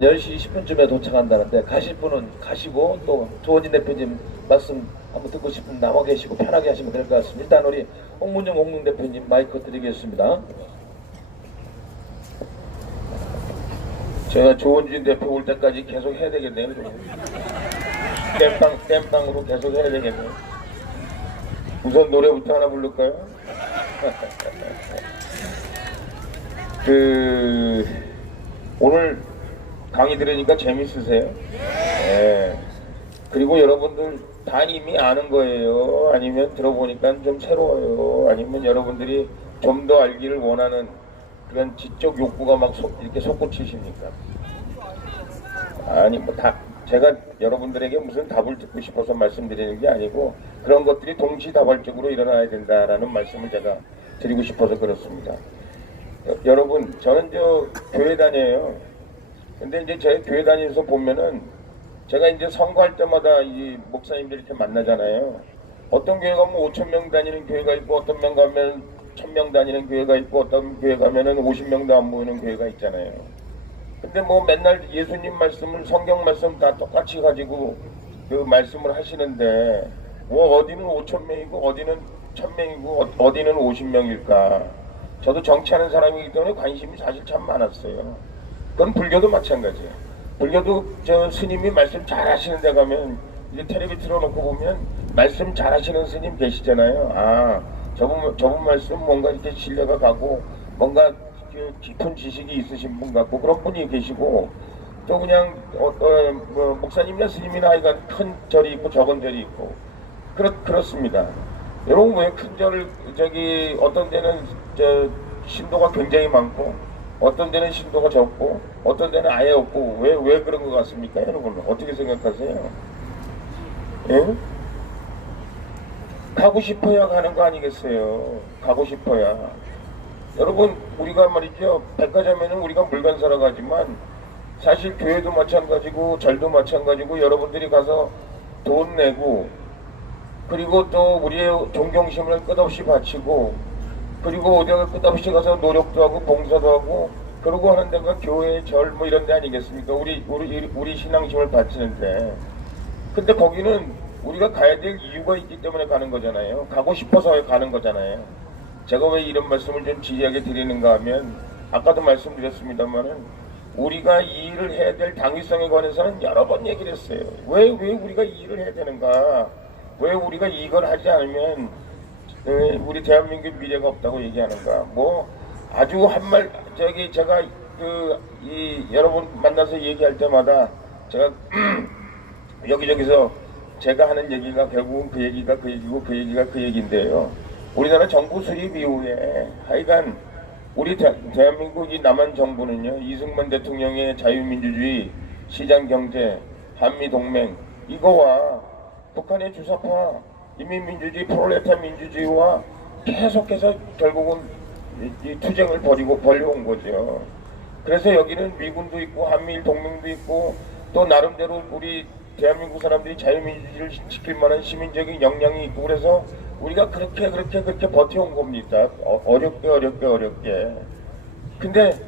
10시 20분쯤에 도착한다는데 가실 분은 가시고 또 조원진 대표님 말씀 한번 듣고 싶은 남아 계시고 편하게 하시면 될 것 같습니다. 일단 우리 홍문정 홍릉 대표님 마이크 드리겠습니다. 제가 조원진 대표 올 때까지 계속 해야 되겠네요. 땜빵으로 계속 해야 되겠네요. 우선 노래부터 하나 부를까요? 오늘 강의 들으니까 재밌으세요? 네. 그리고 여러분들 다 이미 아는 거예요? 아니면 들어보니까 좀 새로워요? 아니면 여러분들이 좀 더 알기를 원하는 그런 지적 욕구가 막 이렇게 솟구치십니까? 아니 뭐 다 제가 여러분들에게 무슨 답을 듣고 싶어서 말씀드리는 게 아니고 그런 것들이 동시다발적으로 일어나야 된다라는 말씀을 제가 드리고 싶어서 그렇습니다. 여러분 저는 교회 다녀요. 근데 이제 제 교회 다니면서 보면은 제가 이제 선거할 때마다 이 목사님들 이렇게 만나잖아요. 어떤 교회 가면 5,000명 다니는 교회가 있고 어떤 명 가면 1,000명 다니는 교회가 있고 어떤 교회 가면은 50명도 안 모이는 교회가 있잖아요. 근데 뭐 맨날 예수님 말씀을 성경 말씀 다 똑같이 가지고 그 말씀을 하시는데 뭐 어디는 5,000명이고 어디는 1,000명이고 어디는 50명일까? 저도 정치하는 사람이기 때문에 관심이 사실 참 많았어요. 그건 불교도 마찬가지예요. 불교도 저 스님이 말씀 잘 하시는 데 가면 이제 텔레비 틀어놓고 보면 말씀 잘 하시는 스님 계시잖아요. 아 저분 말씀 뭔가 이렇게 신뢰가 가고 뭔가 깊은 지식이 있으신 분 같고 그런 분이 계시고 또 그냥 뭐 목사님이나 스님이나 하여간 큰 절이 있고 적은 절이 있고 그렇습니다. 여러분 왜 큰 절을 어떤 데는 신도가 굉장히 많고 어떤 데는 신도가 적고 어떤 데는 아예 없고 왜 그런 것 같습니까? 여러분 어떻게 생각하세요? 예? 가고 싶어야 가는 거 아니겠어요? 가고 싶어야. 여러분 우리가 말이죠 백화점에는 우리가 물건 사러 가지만 사실 교회도 마찬가지고 절도 마찬가지고 여러분들이 가서 돈 내고 그리고 또 우리의 존경심을 끝없이 바치고 그리고 어디가 끝없이 가서 노력도 하고 봉사도 하고 그러고 하는 데가 교회 절 뭐 이런 데 아니겠습니까? 우리 신앙심을 바치는데 근데 거기는 우리가 가야 될 이유가 있기 때문에 가는 거잖아요. 가고 싶어서 가는 거잖아요. 제가 왜 이런 말씀을 좀 지리하게 드리는가 하면 아까도 말씀드렸습니다만은 우리가 이 일을 해야 될 당위성에 관해서는 여러 번 얘기를 했어요. 왜 우리가 이 일을 해야 되는가? 왜 우리가 이걸 하지 않으면 우리 대한민국 미래가 없다고 얘기하는가? 뭐 아주 한말 제가 여러분 만나서 얘기할 때마다 제가 여기저기서 제가 하는 얘기가 결국은 그 얘기가 그 얘기고 그 얘기가 그 얘기인데요. 우리나라 정부 수립 이후에 하여간 우리 대한민국 이 남한 정부는요 이승만 대통령의 자유민주주의, 시장경제, 한미동맹 이거와 북한의 주사파 인민민주주의, 프롤레타 민주주의와 계속해서 결국은 이 투쟁을 벌여온 거죠. 그래서 여기는 미군도 있고 한미일 동맹도 있고 또 나름대로 우리 대한민국 사람들이 자유민주주의를 지킬 만한 시민적인 역량이 있고 그래서 우리가 그렇게 버텨온 겁니다. 어렵게. 근데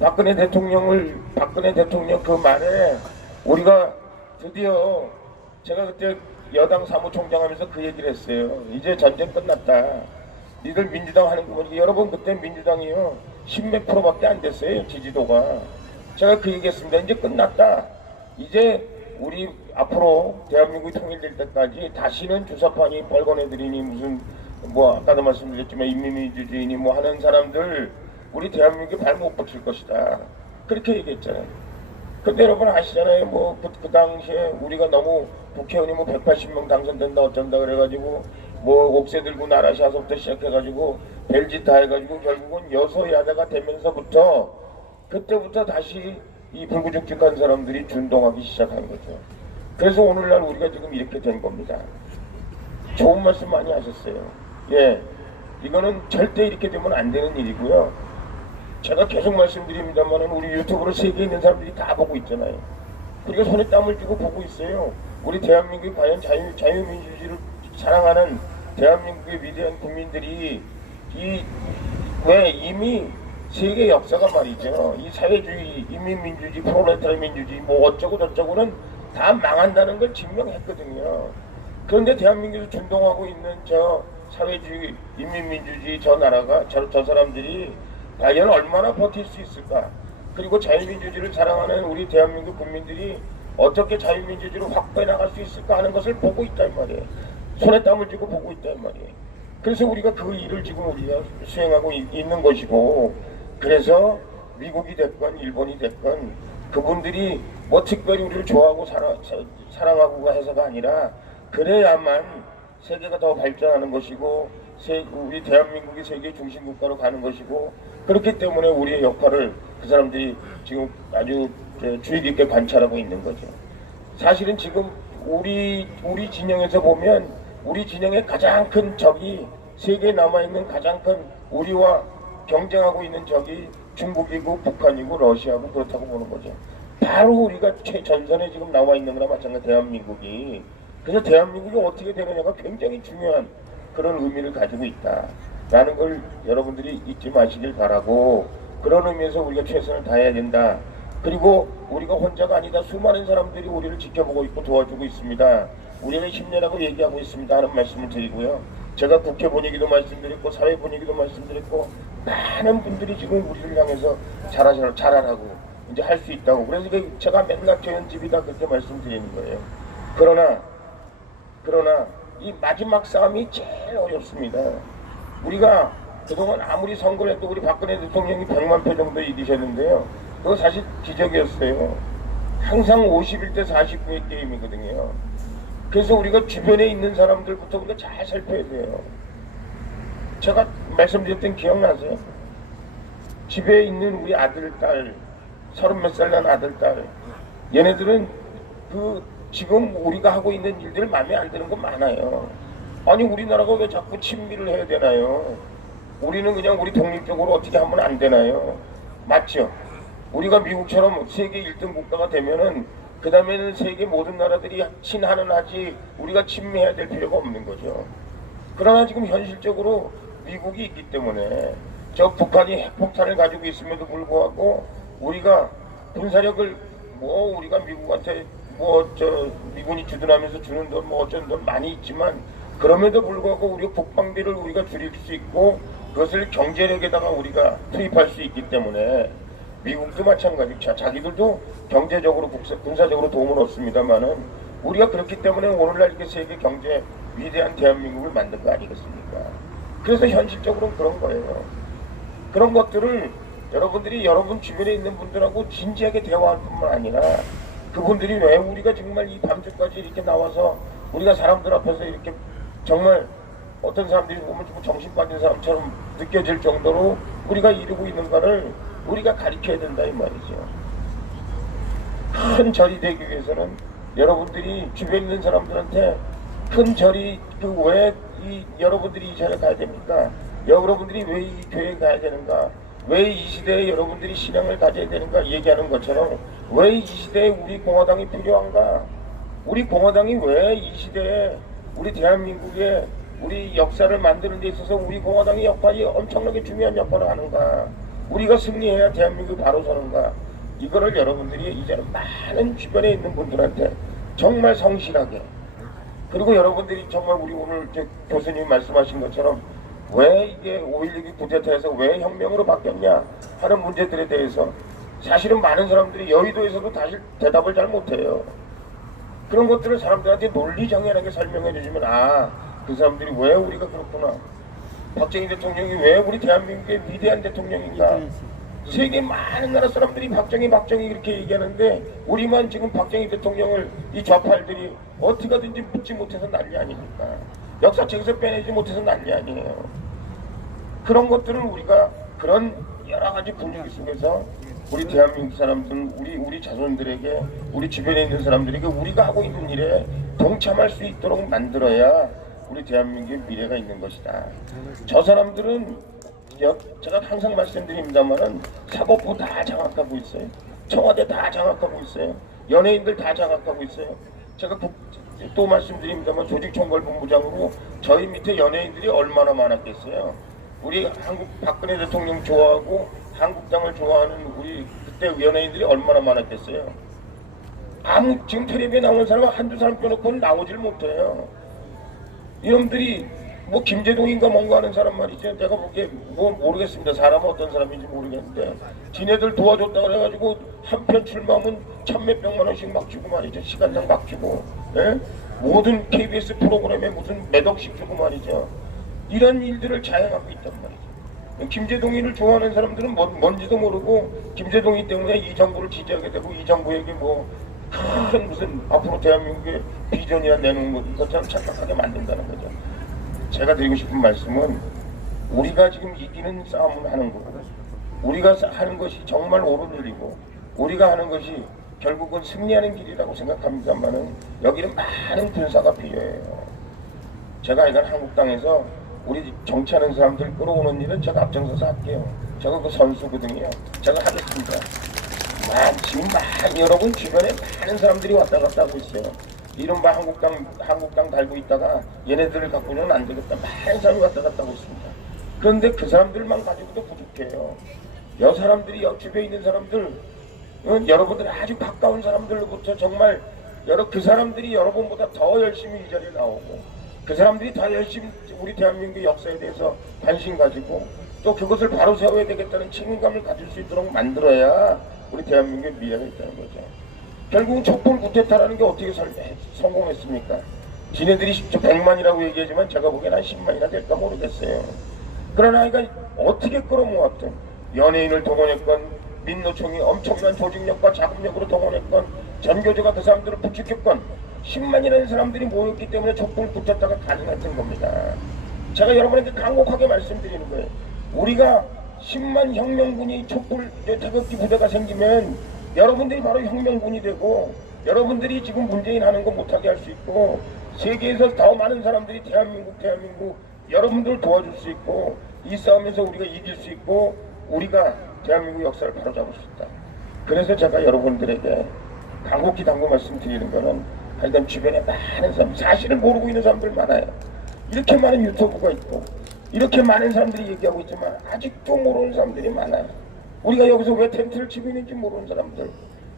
박근혜 대통령 그 말에 우리가 드디어 제가 그때 여당 사무총장 하면서 그 얘기를 했어요. 이제 전쟁 끝났다. 니들 민주당 하는 거 보니까 여러분 그때 민주당이요 10몇 프로밖에 안 됐어요. 지지도가. 제가 그 얘기했습니다. 이제 끝났다. 이제 우리 앞으로 대한민국이 통일될 때까지 다시는 주사파니 뻘건애들이니 무슨 뭐 아까도 말씀드렸지만 인민민주주의니 뭐 하는 사람들 우리 대한민국에 발 못 붙일 것이다. 그렇게 얘기했잖아요. 근데 여러분 아시잖아요. 뭐 그 당시에 우리가 너무 국회의원이 뭐 180명 당선된다 어쩐다 그래가지고 뭐 옥새 들고 나라샤서부터 시작해가지고 별짓 다 해가지고 결국은 여소야자가 되면서부터 그때부터 다시 이 불구죽죽한 사람들이 준동하기 시작한 거죠. 그래서 오늘날 우리가 지금 이렇게 된 겁니다. 좋은 말씀 많이 하셨어요. 예, 이거는 절대 이렇게 되면 안 되는 일이고요. 제가 계속 말씀드립니다만 우리 유튜브를 세계에 있는 사람들이 다 보고 있잖아요. 그리고 손에 땀을 쥐고 보고 있어요. 우리 대한민국이 과연 자유민주주의를 사랑하는 대한민국의 위대한 국민들이 왜 이미 세계 역사가 말이죠. 이 사회주의, 인민민주주의, 프롤레타리아 민주주의 뭐 어쩌고 저쩌고는 다 망한다는 걸 증명했거든요. 그런데 대한민국에서 준동하고 있는 저 사회주의, 인민민주주의 저 나라가 저 사람들이 과연 얼마나 버틸 수 있을까? 그리고 자유민주주의를 사랑하는 우리 대한민국 국민들이 어떻게 자유민주주의를 확보해 나갈 수 있을까 하는 것을 보고 있다 이 말이에요. 손에 땀을 쥐고 보고 있다 이 말이에요. 그래서 우리가 그 일을 지금 우리가 수행하고 있는 것이고, 그래서 미국이 됐건 일본이 됐건 그분들이 뭐 특별히 우리를 좋아하고 사랑하고 해서가 아니라 그래야만 세계가 더 발전하는 것이고 우리 대한민국이 세계 중심 국가로 가는 것이고, 그렇기 때문에 우리의 역할을 그 사람들이 지금 아주 주의 깊게 관찰하고 있는 거죠. 사실은 지금 우리 진영에서 보면 우리 진영의 가장 큰 적이, 세계에 남아있는 가장 큰 우리와 경쟁하고 있는 적이 중국이고 북한이고 러시아고 그렇다고 보는 거죠. 바로 우리가 최전선에 지금 나와 있는 거나 마찬가지 대한민국이. 그래서 대한민국이 어떻게 되느냐가 굉장히 중요한 그런 의미를 가지고 있다라는 걸 여러분들이 잊지 마시길 바라고, 그런 의미에서 우리가 최선을 다해야 된다. 그리고 우리가 혼자가 아니다. 수많은 사람들이 우리를 지켜보고 있고 도와주고 있습니다. 우리는 힘내라고 얘기하고 있습니다 하는 말씀을 드리고요. 제가 국회 분위기도 말씀드렸고 사회 분위기도 말씀드렸고 많은 분들이 지금 우리를 향해서 잘하라고 이제 할 수 있다고, 그래서 제가 맨날 교연집이다 그렇게 말씀드리는 거예요. 그러나 이 마지막 싸움이 제일 어렵습니다. 우리가 그동안 아무리 선거를 해도 우리 박근혜 대통령이 100만 표 정도 이기셨는데요. 그거 사실 기적이었어요. 항상 51대 49의 게임이거든요. 그래서 우리가 주변에 있는 사람들부터 우리가 잘 살펴야 돼요. 제가 말씀드렸던 기억나세요? 집에 있는 우리 아들, 딸, 30몇 살 난 아들, 딸, 얘네들은 지금 우리가 하고 있는 일들 마음에 안 드는 거 많아요. 아니 우리나라가 왜 자꾸 친미를 해야 되나요? 우리는 그냥 우리 독립적으로 어떻게 하면 안 되나요? 맞죠? 우리가 미국처럼 세계 1등 국가가 되면은 그 다음에는 세계 모든 나라들이 친하는 하지 우리가 친미해야 될 필요가 없는 거죠. 그러나 지금 현실적으로 미국이 있기 때문에 저 북한이 핵폭탄을 가지고 있음에도 불구하고 우리가 군사력을 우리가 미국한테 미군이 주둔하면서 주는 돈 어쩐 돈 많이 있지만, 그럼에도 불구하고 우리가 국방비를 우리가 줄일 수 있고 그것을 경제력에다가 우리가 투입할 수 있기 때문에, 미국도 마찬가지, 자기들도 경제적으로 군사적으로 도움을 얻습니다만은 우리가 그렇기 때문에 오늘날 이렇게 세계 경제 위대한 대한민국을 만든 거 아니겠습니까? 그래서 현실적으로 그런 거예요. 그런 것들을 여러분들이 여러분 주변에 있는 분들하고 진지하게 대화할 뿐만 아니라, 그분들이 왜 우리가 정말 이 밤중까지 이렇게 나와서 우리가 사람들 앞에서 이렇게 정말 어떤 사람들이 보면 좀 정신 빠진 사람처럼 느껴질 정도로 우리가 이루고 있는가를 우리가 가르쳐야 된다 이 말이죠. 큰 절이 되기 위해서는 여러분들이 주변에 있는 사람들한테 큰 절이 왜 여러분들이 이 절에 가야 됩니까? 여러분들이 왜 이 교회에 가야 되는가? 왜 이 시대에 여러분들이 신앙을 가져야 되는가 얘기하는 것처럼, 왜 이 시대에 우리 공화당이 필요한가? 우리 공화당이 왜 이 시대에 우리 대한민국의 우리 역사를 만드는 데 있어서 우리 공화당의 역할이 엄청나게 중요한 역할을 하는가? 우리가 승리해야 대한민국이 바로 서는가? 이거를 여러분들이 이제는 많은 주변에 있는 분들한테 정말 성실하게, 그리고 여러분들이 정말 우리 오늘 교수님이 말씀하신 것처럼 왜 이게 5.16 쿠데타에서 왜 혁명으로 바뀌었냐 하는 문제들에 대해서 사실은 많은 사람들이 여의도에서도 사실 대답을 잘 못해요. 그런 것들을 사람들한테 논리정연하게 설명해 주시면, 그 사람들이 왜 우리가 그렇구나, 박정희 대통령이 왜 우리 대한민국의 위대한 대통령인가, 세계 많은 나라 사람들이 박정희 이렇게 얘기하는데 우리만 지금 박정희 대통령을 이 좌파들이 어떻게든지 묻지 못해서 난리 아닙니까? 역사책에서 빼내지 못해서 난리 아니에요. 그런 것들을 우리가 그런 여러 가지 분위기 속에서 우리 대한민국 사람들, 우리 자손들에게, 우리 주변에 있는 사람들에게 우리가 하고 있는 일에 동참할 수 있도록 만들어야 우리 대한민국의 미래가 있는 것이다. 저 사람들은 제가 항상 말씀드립니다만은 사법부 다 장악하고 있어요. 청와대 다 장악하고 있어요. 연예인들 다 장악하고 있어요. 제가 또 말씀드립니다만 조직총괄본부장으로 저희 밑에 연예인들이 얼마나 많았겠어요. 우리 한국 박근혜 대통령 좋아하고 한국당을 좋아하는 우리 그때 연예인들이 얼마나 많았겠어요. 지금 텔레비에 나오는 사람은 한두 사람 빼놓고는 나오질 못해요. 이놈들이 뭐 김재동인가 뭔가 하는 사람 말이죠. 내가 보기에 뭐 모르겠습니다. 사람은 어떤 사람인지 모르겠는데 지네들 도와줬다 그래가지고 한 편 출마하면 천몇 백만 원씩 막 주고 말이죠. 시간당 막 주고, 예? 모든 KBS 프로그램에 무슨 몇 억씩 주고 말이죠. 이런 일들을 자행하고 있단 말이죠. 김재동이를 좋아하는 사람들은 뭔지도 모르고 김재동이 때문에 이 정부를 지지하게 되고 이 정부에게 뭐 큰 무슨 앞으로 대한민국의 비전이나 내놓은 것처럼 착각하게 만든다는 거죠. 제가 드리고 싶은 말씀은 우리가 지금 이기는 싸움을 하는 거고 우리가 하는 것이 정말 옳은 일이고 우리가 하는 것이 결국은 승리하는 길이라고 생각합니다만은 여기는 많은 군사가 필요해요. 제가 이건 한국당에서 우리 정치하는 사람들 끌어오는 일은 제가 앞장서서 할게요. 제가 그 선수거든요. 제가 하겠습니다. 지금 여러분 주변에 많은 사람들이 왔다 갔다 하고 있어요. 이른바 한국당 달고 있다가 얘네들을 갖고는 안 되겠다. 많은 사람이 왔다 갔다 하고 있습니다. 그런데 그 사람들만 가지고도 부족해요. 여 사람들이 주변에 있는 사람들, 여러분들 아주 가까운 사람들로부터 정말 그 사람들이 여러분보다 더 열심히 이 자리에 나오고 그 사람들이 더 열심히 우리 대한민국의 역사에 대해서 관심 가지고 또 그것을 바로 세워야 되겠다는 책임감을 가질 수 있도록 만들어야 우리 대한민국의 미래가 있다는 거죠. 결국은 촛불 쿠데타라는 게 어떻게 성공했습니까? 지네들이 100만이라고 얘기하지만 제가 보기엔 한 10만이나 될까 모르겠어요. 그러나 그러니까 어떻게 끌어모았든 연예인을 동원했건 민노총이 엄청난 조직력과 자금력으로 동원했건 전교조가 그 사람들을 부추겼건 10만이라는 사람들이 모였기 때문에 촛불 쿠데타가 가능했던 겁니다. 제가 여러분에게 간곡하게 말씀드리는 거예요. 우리가 10만 혁명군이 촛불 태극기 부대가 생기면 여러분들이 바로 혁명군이 되고 여러분들이 지금 문재인 하는 거 못하게 할 수 있고 세계에서 더 많은 사람들이 대한민국 여러분들을 도와줄 수 있고 이 싸움에서 우리가 이길 수 있고 우리가 대한민국 역사를 바로잡을 수 있다. 그래서 제가 여러분들에게 간곡히 당부 말씀드리는 거는 하여간 주변에 많은 사람 사실을 모르고 있는 사람들 많아요. 이렇게 많은 유튜브가 있고 이렇게 많은 사람들이 얘기하고 있지만 아직도 모르는 사람들이 많아요. 우리가 여기서 왜 텐트를 치고 있는지 모르는 사람들,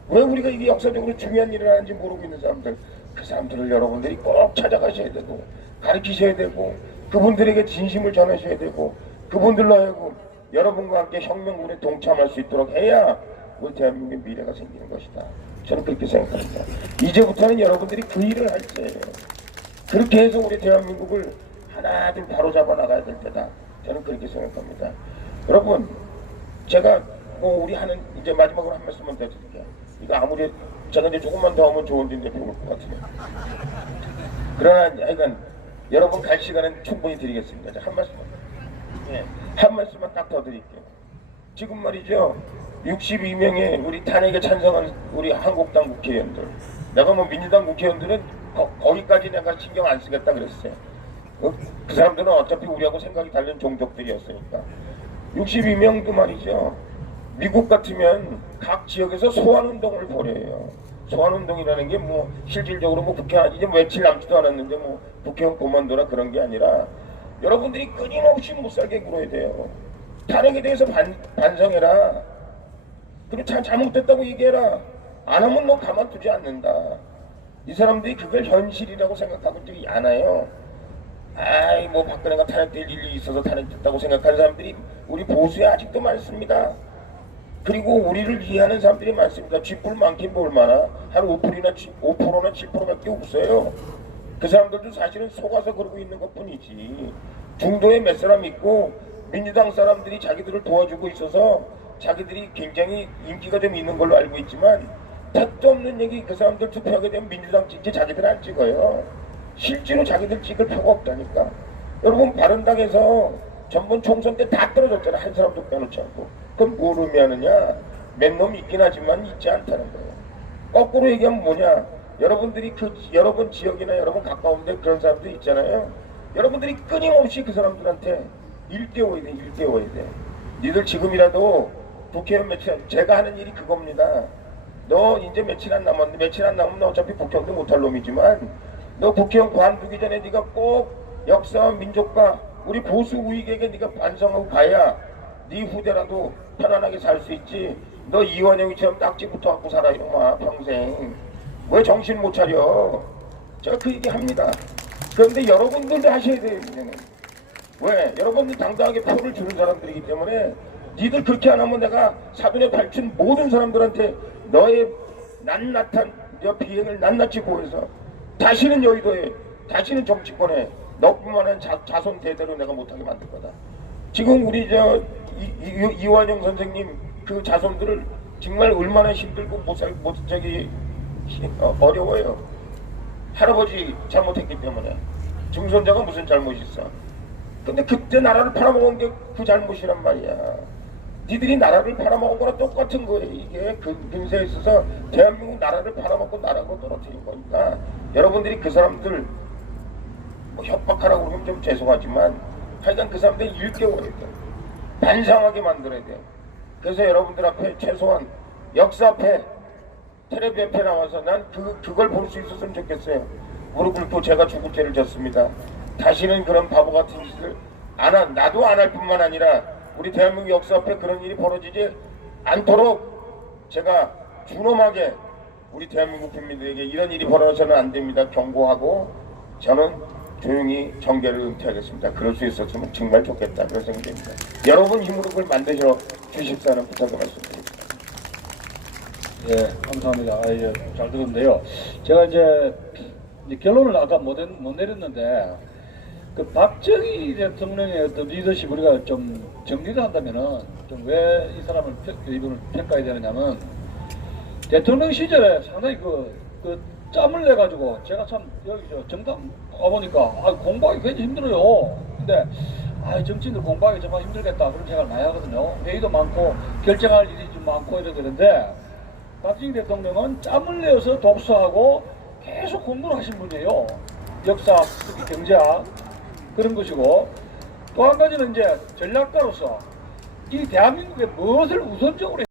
왜 우리가 이게 역사적으로 중요한 일을 하는지 모르고 있는 사람들, 그 사람들을 여러분들이 꼭 찾아가셔야 되고 가르치셔야 되고 그분들에게 진심을 전하셔야 되고 그분들로 하여금 여러분과 함께 혁명군에 동참할 수 있도록 해야 우리 대한민국의 미래가 생기는 것이다. 저는 그렇게 생각합니다. 이제부터는 여러분들이 그 일을 할 때예요. 그렇게 해서 우리 대한민국을 하나둘 바로잡아 나가야 될 때다. 저는 그렇게 생각합니다. 여러분, 제가 뭐 우리 하는 이제 마지막으로 한 말씀만 더 드릴게요. 이거 아무리 제가 이제 조금만 더 하면 좋은데 이제 배울 것 같아요. 그러나 하여간 여러분 갈 시간은 충분히 드리겠습니다. 한 말씀만. 한 말씀만 딱 더 드릴게요. 지금 말이죠. 62명의 우리 탄핵에 찬성한 우리 한국당 국회의원들. 내가 뭐 민주당 국회의원들은 거기까지 내가 신경 안 쓰겠다 그랬어요. 그 사람들은 어차피 우리하고 생각이 다른 종족들이었으니까 62명도 말이죠. 미국 같으면 각 지역에서 소환운동을 벌여요. 소환운동이라는 게 뭐 실질적으로 뭐 국회의원 이제 며칠 남지도 않았는데 뭐 국회의원 그만둬라 그런 게 아니라 여러분들이 끊임없이 못살게 굴어야 돼요. 탄핵에 대해서 반성해라. 그리고 잘못됐다고 얘기해라. 안 하면 너 가만두지 않는다. 이 사람들이 그걸 현실이라고 생각하고 있지 않아요. 아이 뭐 박근혜가 탄핵될 일이 있어서 탄핵됐다고 생각하는 사람들이 우리 보수에 아직도 많습니다. 그리고 우리를 이해하는 사람들이 많습니다. 쥐뿔 많긴 뭘 많아. 한 5%나 7%밖에 없어요. 그 사람들도 사실은 속아서 그러고 있는 것 뿐이지. 중도에 몇 사람 있고 민주당 사람들이 자기들을 도와주고 있어서 자기들이 굉장히 인기가 좀 있는 걸로 알고 있지만 택도 없는 얘기. 그 사람들 투표하게 되면 민주당 찍지 자기들 안 찍어요. 실제로 자기들 찍을 표가 없다니까. 여러분 바른당에서 전번 총선 때 다 떨어졌잖아. 한 사람도 빼놓지 않고. 그럼 뭘 의미하느냐. 몇 놈이 있긴 하지만 있지 않다는 거예요. 거꾸로 얘기하면 뭐냐. 여러분들이 여러분 지역이나 여러분 가까운데 그런 사람들 있잖아요. 여러분들이 끊임없이 그 사람들한테 일깨워야 돼. 니들 지금이라도 국회의원 제가 하는 일이 그겁니다. 너 이제 며칠 안 남으면 너 어차피 국회의원도 못할 놈이지만 너 국회의원 관두기 전에 네가 꼭 역사와 민족과 우리 보수 우익에게 네가 반성하고 가야 네 후대라도 편안하게 살 수 있지. 너 이완영이처럼 딱지 붙어갖고 살아 이놈아 평생. 왜 정신 못 차려? 제가 그 얘기 합니다. 그런데 여러분들도 하셔야 돼요. 이제는. 왜? 여러분들 당당하게 표를 주는 사람들이기 때문에 니들 그렇게 안 하면 내가 사돈의 발춘 모든 사람들한테 너의 낱낱한 비행을 낱낱이 보여서 다시는 여의도에, 다시는 정치권에 너뿐만 아니라 자손 대대로 내가 못하게 만들 거다. 지금 우리 이완영 선생님 그 자손들을 정말 얼마나 힘들고 어려워요. 할아버지 잘못했기 때문에. 증손자가 무슨 잘못이 있어. 근데 그때 나라를 팔아먹은 게 그 잘못이란 말이야. 니들이 나라를 팔아먹은 거랑 똑같은 거예요. 이게 그 근세에 있어서 대한민국 나라를 팔아먹고 나라로 떨어뜨린 거니까 여러분들이 그 사람들 뭐 협박하라고 그러면 좀 죄송하지만 하여간 그 사람들 일깨워야 돼. 반성하게 만들어야 돼. 그래서 여러분들 앞에 최소한 역사 앞에 텔레비 앞에 나와서 난 그걸 볼 수 있었으면 좋겠어요. 무릎 꿇고 제가 죽을 죄를 졌습니다. 다시는 그런 바보 같은 짓을 나도 안 할 뿐만 아니라 우리 대한민국 역사 앞에 그런 일이 벌어지지 않도록 제가 준엄하게 우리 대한민국 국민들에게 이런 일이 벌어져서는 안 됩니다. 경고하고 저는 조용히 정계를 은퇴하겠습니다. 그럴 수 있었으면 정말 좋겠다. 그런 생각이 듭니다. 여러분 힘으로 그걸 만드셔 주십사는 부탁을 말씀드립니다. 예, 감사합니다. 예, 잘 들었는데요. 제가 이제 결론을 아까 못 내렸는데, 그 박정희 대통령의 어떤 리더십 우리가 좀 정리를 한다면은, 좀 왜 이 사람을 이분을 평가해야 되느냐면, 대통령 시절에 상당히 그 짬을 내 가지고 제가 참 여기 정당 와보니까 공부하기 굉장히 힘들어요. 근데 정치인들 공부하기 정말 힘들겠다 그런 생각을 많이 하거든요. 회의도 많고 결정할 일이 좀 많고 이러는데, 박정희 대통령은 짬을 내어서 독서하고 계속 공부를 하신 분이에요. 역사, 특히 경제학 그런 것이고, 또 한 가지는 이제 전략가로서 이 대한민국에 무엇을 우선적으로